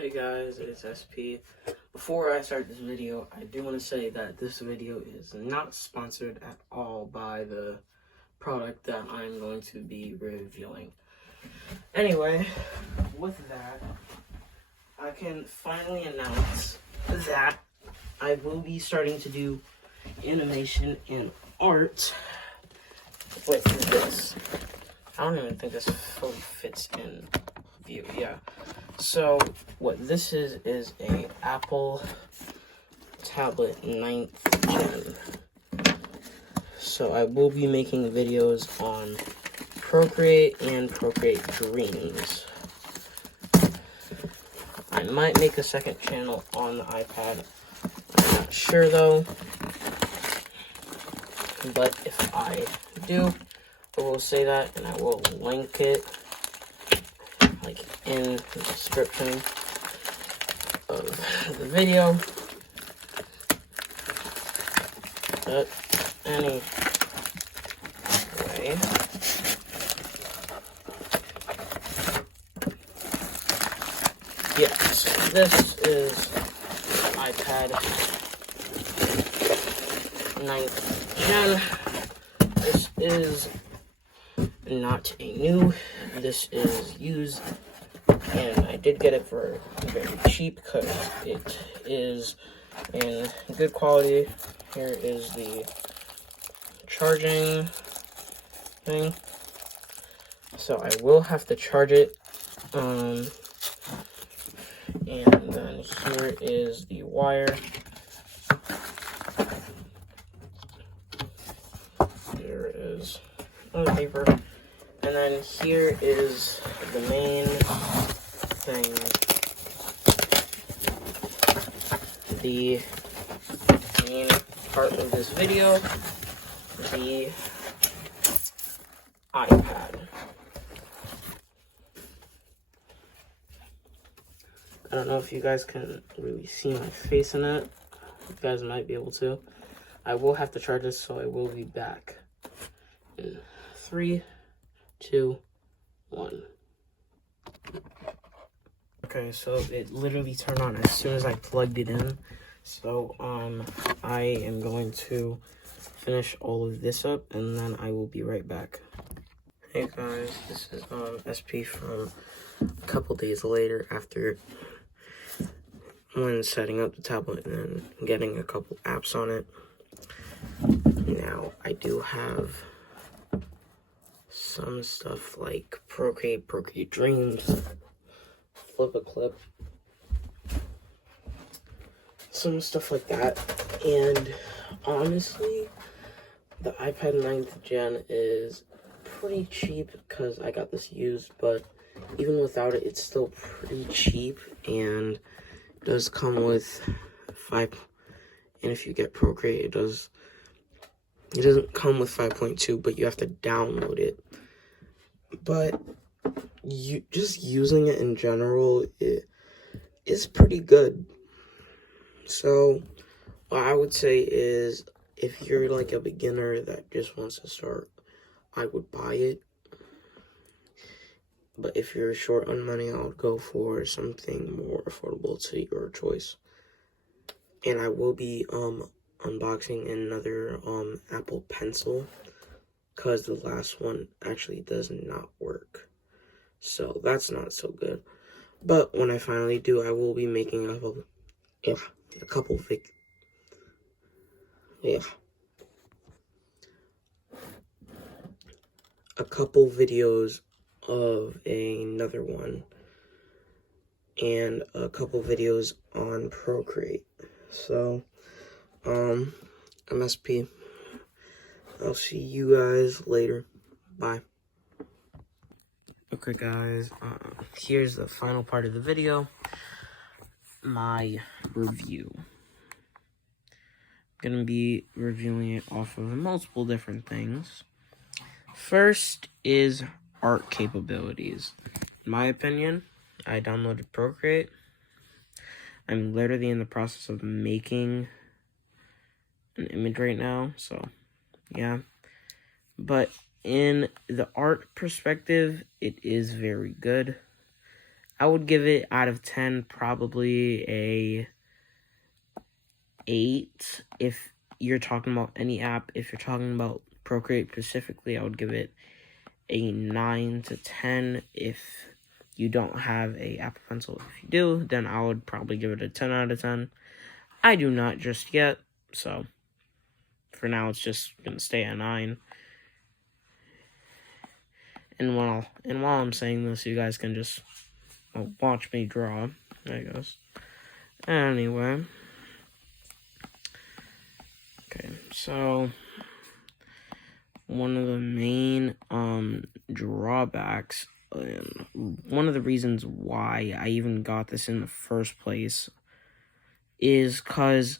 Hey guys, it's SP. Before I start this video, I do want to say that this video is not sponsored at all by the product that I'm going to be reviewing. Anyway, with that, I can finally announce that I will be starting to do animation and art with this. I don't even think this fully fits in view, yeah. So what this is a Apple tablet 9th gen. So I will be making videos on Procreate and Procreate Dreams. I might make a second channel on the iPad. I'm not sure though. But if I do, I will say that and I will link it like in the description of the video. But anyway, yes, this is iPad 9th gen. This is not a new, this is used, and I did get it for very cheap because it is in good quality. Here is the charging thing, so I will have to charge it, and then here is the wire. Here is other paper. And then here is the main thing, the main part of this video, the iPad. I don't know if you guys can really see my face in it. You guys might be able to. I will have to charge this, so I will be back in 3, 2, 1. Okay, so it literally turned on as soon as I plugged it in. So, I am going to finish all of this up, and then I will be right back. Hey guys, this is, SP from a couple days later after when setting up the tablet and getting a couple apps on it. Now, I do have some stuff like Procreate Dreams, Flip a Clip, some stuff like that. And honestly, the iPad 9th gen is pretty cheap because I got this used, but even without it, it's still pretty cheap, and it does come with 5, and if you get Procreate, it doesn't come with 5.2, but you have to download it. But just using it in general, it is pretty good. So what I would say is, if you're like a beginner that just wants to start, I would buy it. But if you're short on money, I would go for something more affordable to your choice. And I will be unboxing another Apple Pencil, because the last one actually does not work, so that's not so good. But when I finally do, I will be making a couple videos of another one, and a couple videos on Procreate. So I'm SP. I'll see you guys later. Bye. Okay guys, here's the final part of the video. My review. I'm gonna be reviewing it off of multiple different things. First is art capabilities. In my opinion, I downloaded Procreate. I'm literally in the process of making an image right now, so yeah. But in the art perspective, it is very good. I would give it out of 10 probably a 8 if you're talking about any app. If you're talking about Procreate specifically, I would give it a 9 to 10 if you don't have a Apple Pencil. If you do, then I would probably give it a 10 out of 10. I do not just yet, so for now it's just gonna stay at 9. And while I'm saying this, you guys can just watch me draw, I guess. Anyway, okay, so one of the main drawbacks, and one of the reasons why I even got this in the first place, is because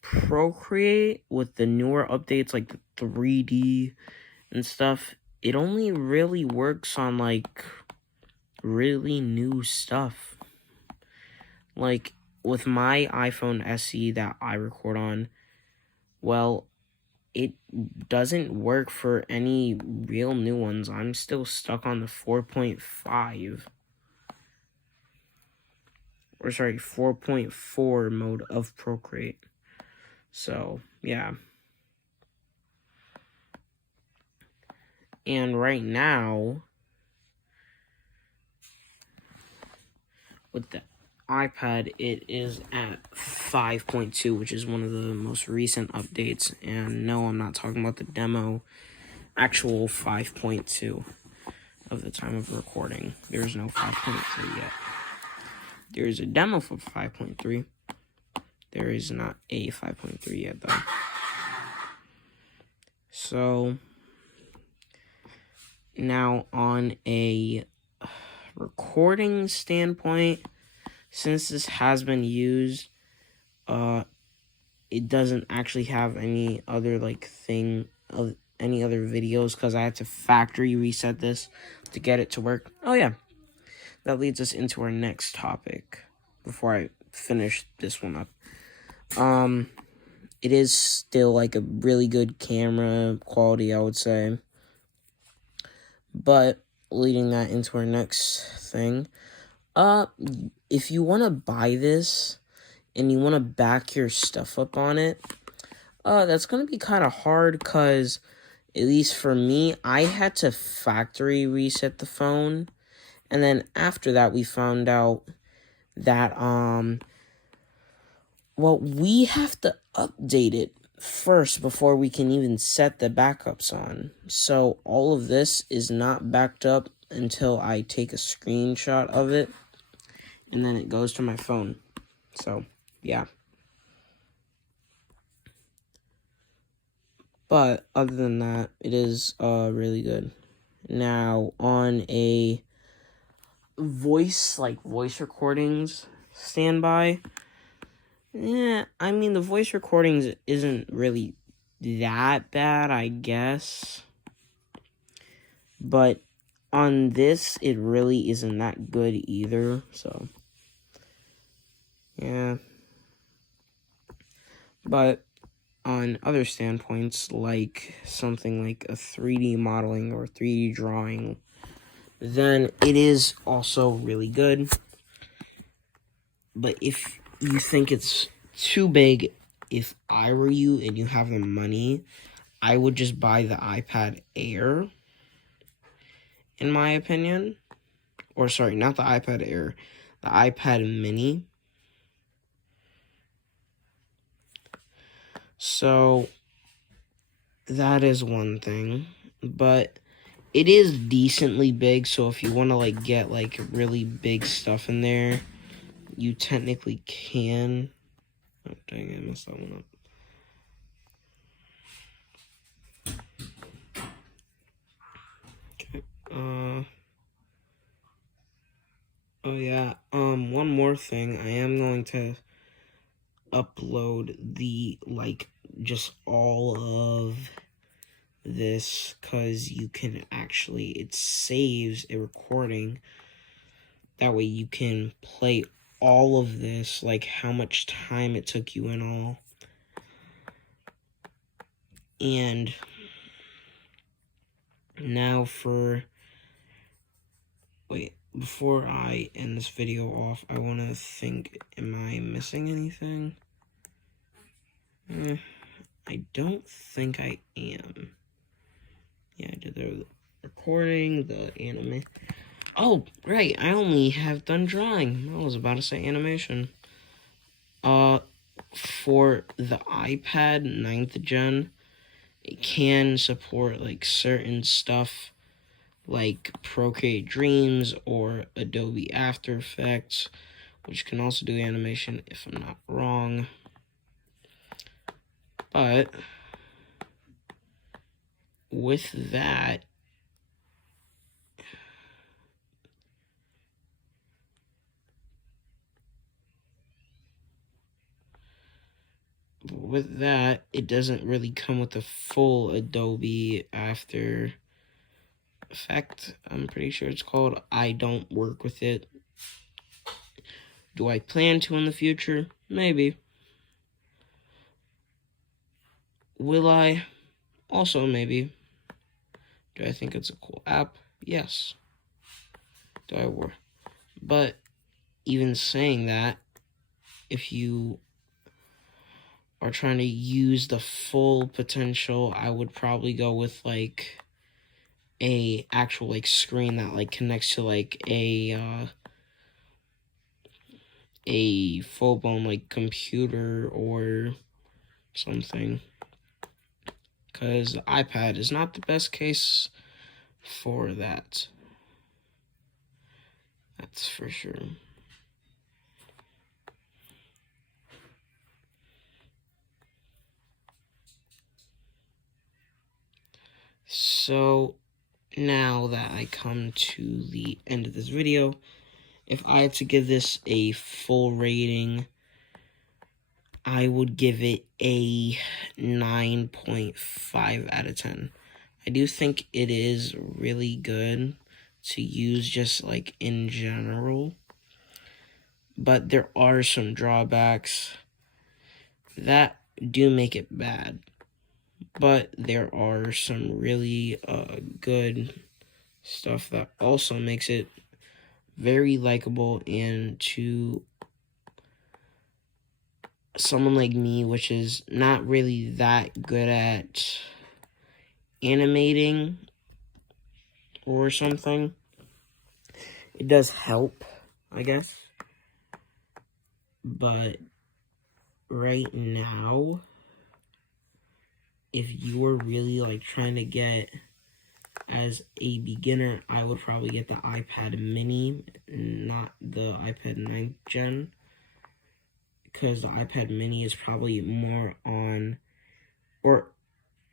Procreate, with the newer updates like the 3D and stuff, it only really works on like really new stuff. Like with my iPhone SE that I record on, well, it doesn't work for any real new ones. I'm still stuck on the 4.5. Or sorry, 4.4 mode of Procreate. So, yeah. And right now, with the iPad, it is at 5.2, which is one of the most recent updates. And no, I'm not talking about the demo, actual 5.2 of the time of recording. There's no 5.3 yet. There is a demo for 5.3. There is not a 5.3 yet, though. So, now on a recording standpoint, since this has been used, it doesn't actually have any other thing of any other videos because I had to factory reset this to get it to work. Oh yeah, that leads us into our next topic before I finish this one up. It is still like a really good camera quality, I would say. But leading that into our next thing, if you want to buy this and you want to back your stuff up on it, that's going to be kind of hard because, at least for me, I had to factory reset the phone. And then after that, we found out that, well, we have to update it first before we can even set the backups on. So all of this is not backed up until I take a screenshot of it, and then it goes to my phone. So, yeah. But other than that, it is really good. Now, on a voice recordings standby, yeah, I mean, the voice recordings isn't really that bad, I guess. But on this, it really isn't that good either, so, yeah. But on other standpoints, like something like a 3D modeling or 3D drawing, then it is also really good. But if you think it's too big, if I were you and you have the money, I would just buy the iPad Air, in my opinion. Or sorry, not the iPad Air, the iPad Mini. So, that is one thing. But it is decently big, so if you want to get really big stuff in there, you technically can. Oh, dang it, I messed that one up. Okay. Oh yeah. One more thing. I am going to upload the just all of this because you can actually, it saves a recording. That way you can play all of this, how much time it took you and all. And now for, wait, before I end this video off, I want to think, am I missing anything? I don't think I am. Yeah, I did the recording, the anime. Oh, right, I only have done drawing. I was about to say animation. For the iPad 9th gen, it can support, like, certain stuff, like Procreate Dreams or Adobe After Effects, which can also do animation, if I'm not wrong. But with that, it doesn't really come with the full Adobe After Effect. I'm pretty sure it's called. I don't work with it. Do I plan to in the future? Maybe. Will I? Also, maybe. Do I think it's a cool app? Yes. Do I work? But even saying that, if you are trying to use the full potential, I would probably go with, like, a actual, like, screen that, like, connects to, like, a full-blown, like, computer or something. Because the iPad is not the best case for that. That's for sure. So, now that I come to the end of this video, if I had to give this a full rating, I would give it a 9.5 out of 10. I do think it is really good to use just, like, in general. But there are some drawbacks that do make it bad. But there are some really good stuff that also makes it very likable, and to someone like me, which is not really that good at animating or something, it does help, I guess. But right now, if you were really, like, trying to get as a beginner, I would probably get the iPad mini, not the iPad 9th gen, because the iPad mini is probably more on, or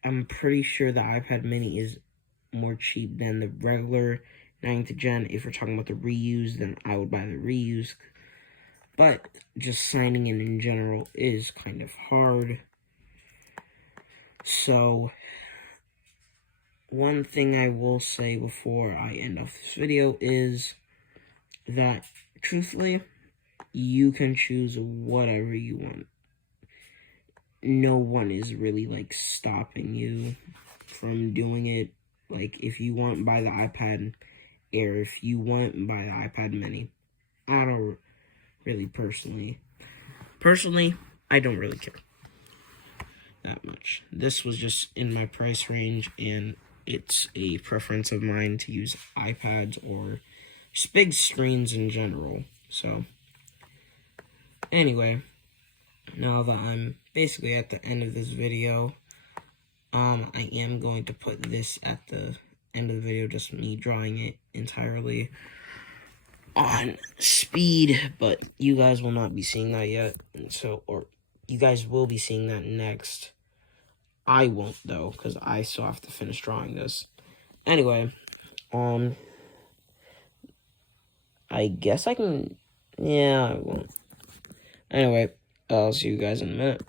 I'm pretty sure the iPad mini is more cheap than the regular 9th gen. If we're talking about the reuse, then I would buy the reuse. But just signing in general is kind of hard. So, one thing I will say before I end off this video is that, truthfully, you can choose whatever you want. No one is really, like, stopping you from doing it. Like, if you want, buy the iPad Air. If you want, buy the iPad mini. I don't really personally, I don't really care that much. This was just in my price range, and it's a preference of mine to use iPads or just big screens in general. So, anyway, now that I'm basically at the end of this video, I am going to put this at the end of the video, just me drawing it entirely on speed, but you guys will not be seeing that yet, so, or you guys will be seeing that next. I won't, though, because I still have to finish drawing this. Anyway, I guess I can, yeah, I won't. Anyway, I'll see you guys in a minute.